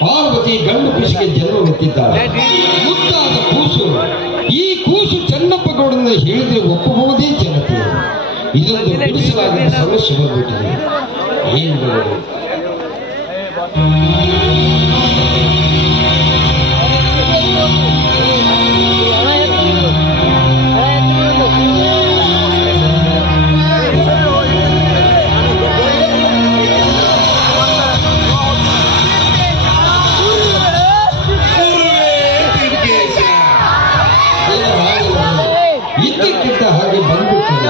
ಪಾರ್ವತಿ ಗಂಡು ಕೂಸಿಗೆ ಜನ್ಮವೆತ್ತಿದ್ದಾಳೆ. ಮುದ್ದಾದ ಕೂಸು. ಈ ಕೂಸು ಚೆನ್ನಪ್ಪ ಗೌಡನ ಹೇಳಿದ್ರೆ ಒಪ್ಪಬಹುದೇ ಜನತೆ. ಇದೊಂದು ಬಿಡಿಸಲಾಗದ ಸಮಸ್ಯೆ ಬಂದ್ಬಿಟ್ಟಿದೆ. ಏನ್ ಬರೋದು? ಇದ್ದಕ್ಕಿದ್ದ ಹಾಗೆ ಬಂದ್ಬಿಟ್ಟಲ್ಲ.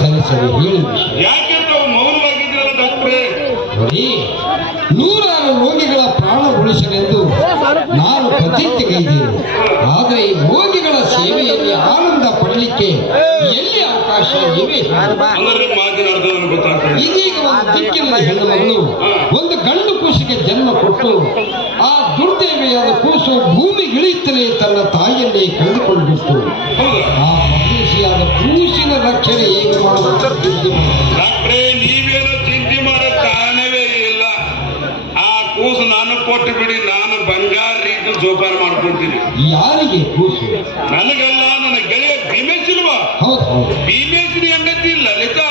ಸರಿ ಸರಿ ಹೇಳಿ. ನೋಡಿ, ನೂರಾರು ರೋಗಿಗಳ ಪ್ರಾಣ ಉಳಿಸಲೆಂದು ನಾನು ಪ್ರತಿಜ್ಞೆಗೈದ್ದೇನೆ. ಆದರೆ ಈ ರೋಗಿಗಳ ಸೇವೆಯಲ್ಲಿ ಆನಂದ ಪಡಲಿಕ್ಕೆ ಎಲ್ಲಿ ಅವಕಾಶ ಇವೆ? ಇದೀಗ ಒಂದು ದಿಕ್ಕಿನ ಹೆಣ್ಣು ಮಗಳು ಒಂದು ಗಂಡು ಕೂಸಿಗೆ ಜನ್ಮ ಕೊಟ್ಟು ಆ ದುರ್ದೇವಿಯಾದ ಕೂಸು ಭೂಮಿಗಿಳಿಯುತ್ತಲೇ ತನ್ನ ತಾಯಿಯನ್ನೇ ಕಳೆದುಕೊಂಡಿತ್ತು. ಆ ಮಹಿಷಿಯಾದ ಕೂಸಿನ ರಕ್ಷಣೆ ಹೇಗೆ ಮಾಡುವುದು? ನೀವೇನು ಚಿಂತೆ ಮಾಡೋ ಕಾರಣವೇ ಇಲ್ಲ. ಆ ಕೂಸು ನಾನು ಕೊಟ್ಟು ಬಿಡಿ, ನಾನು ಬಂಗಾರ ರೀತಿ ಜೋಪಾನ ಮಾಡ್ಕೊಳ್ತೀನಿ. ಯಾರಿಗೆ ಕೂಸು? ನನಗಲ್ಲ, ನನ್ನ ಗೆಳೆಯ ಭೀಮೇಶಿಲ್ವಾ? ಭೀಮೇಶಿನ ಹೆಂಡತಿ ಲಲಿತಾ.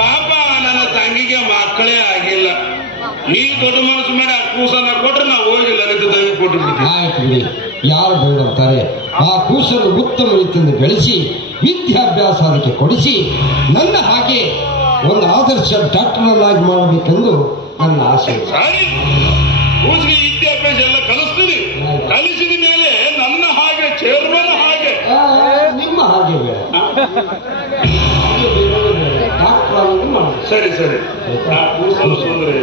ಪಾಪ ನನ್ನ ತಂಗಿಗೆ ಮಕ್ಕಳೇ ಆಗಿಲ್ಲ. ನೀವು ದೊಡ್ಡ ಮನಸ್ಸು ಮಾಡಿ ಆ ಕೂಸನ್ನ ಕೊಟ್ರೆ ನಾವು ಹೋಗಿ ಲಲಿತ ತಂಗಿ ಕೊಟ್ಟು ಬಿಡ್ತೀವಿ. ಆಯ್ತು ಬಿಡಿ, ಯಾರು ಬೇಡಂತಾರೆ. ಆ ಕೂಸನ್ನು ಉತ್ತಮ ರೀತಿಯಿಂದ ಬೆಳೆಸಿ ವಿದ್ಯಾಭ್ಯಾಸ ಅದಕ್ಕೆ ಕೊಡಿಸಿ ನನ್ನ ಹಾಗೆ ಒಂದು ಆದರ್ಶ ಡಾಕ್ಟರ್ನಾಗಿ ಮಾಡಬೇಕೆಂದು ನನ್ನ ಆಸೆ. ಕೂಸಿಗೆ ವಿದ್ಯಾಭ್ಯಾಸ ಎಲ್ಲ ಕಲಿಸ್ತೀನಿ. ಕಲಿಸಿದ ಮೇಲೆ ನನ್ನ ಹಾಗೆ ಚೇರ್ಮನ್ ಹಾಗೆ, ನಿಮ್ಮ ಹಾಗೆ ಬೇಡ, ಡಾಕ್ಟರ್ ಆಗಿ ಮಾಡಿ. ಸರಿ ಸರಿ. ಸುಂದರ